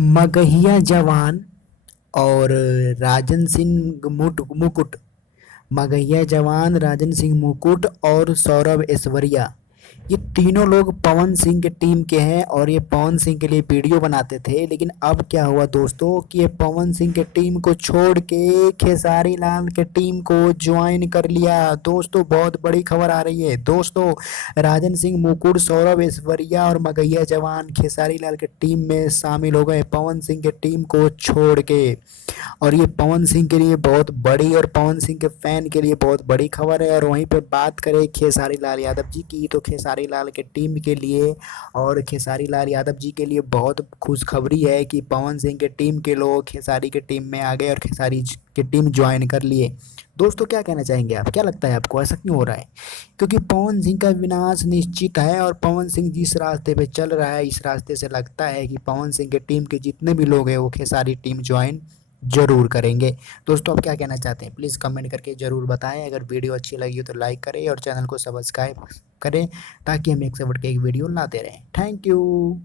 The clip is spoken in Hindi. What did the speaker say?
मगहिया जवान और राजन सिंह मुकुट। मगहिया जवान, राजन सिंह मुकुट और सौरभ ऐश्वर्या, ये तीनों लोग पवन सिंह के टीम के हैं और ये पवन सिंह के लिए वीडियो बनाते थे। लेकिन अब क्या हुआ दोस्तों कि ये पवन सिंह के टीम को छोड़ के खेसारी लाल के टीम को ज्वाइन कर लिया। दोस्तों बहुत बड़ी खबर आ रही है दोस्तों, राजन सिंह मुकुट, सौरभ ऐश्वर्या और मगहिया जवान खेसारी लाल के टीम में शामिल हो गए पवन सिंह के टीम को छोड़ के। और ये पवन सिंह के लिए बहुत बड़ी और पवन सिंह के फैन के लिए बहुत बड़ी खबर है। और वहीं पे बात करें खेसारी लाल यादव जी की, तो खेसारी लाल के टीम के लिए और खेसारी लाल यादव जी के लिए बहुत खुशखबरी है कि पवन सिंह के टीम के लोग खेसारी के टीम में आ गए और की टीम ज्वाइन कर लिए। दोस्तों क्या कहना चाहेंगे आप, क्या लगता है आपको ऐसा क्यों हो रहा है? क्योंकि पवन सिंह का विनाश निश्चित है और पवन सिंह जिस रास्ते पे चल रहा है, इस रास्ते से लगता है कि पवन सिंह के टीम के जितने भी लोग हैं वो खेसारी टीम ज्वाइन जरूर करेंगे। दोस्तों आप क्या कहना चाहते हैं प्लीज़ कमेंट करके ज़रूर बताएं। अगर वीडियो अच्छी लगी हो तो लाइक करें और चैनल को सब्सक्राइब करें ताकि हम एक से बढ़ के एक वीडियो लाते रहें। Thank you.